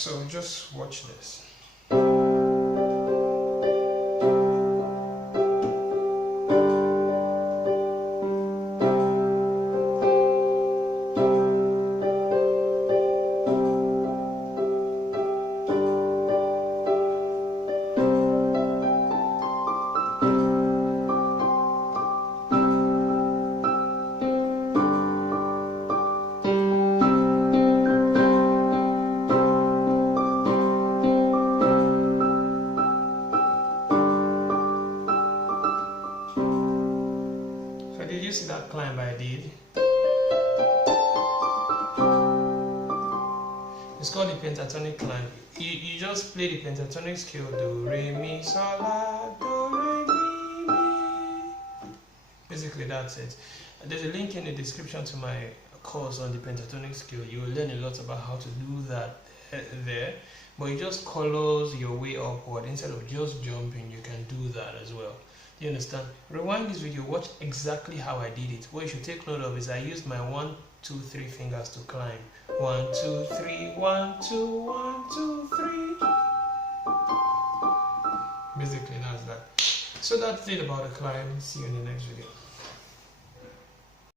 So just watch this. Did you see that climb I did? It's called the pentatonic climb. You just play the pentatonic scale, do, re, mi, sol, la, do, re, mi, mi. Basically that's it. There's a link in the description to my course on the pentatonic scale. You will learn a lot about how to do that there. But it just colors your way upward. Instead of just jumping, you can do that as well. You understand? Rewind this video, watch exactly how I did it. What you should take note of is I used my 1, 2, 3 fingers to climb. 1, 2, 3, 1, 2, 1, 2, 3. Basically, that's that. So that's it about the climb. See you in the next video.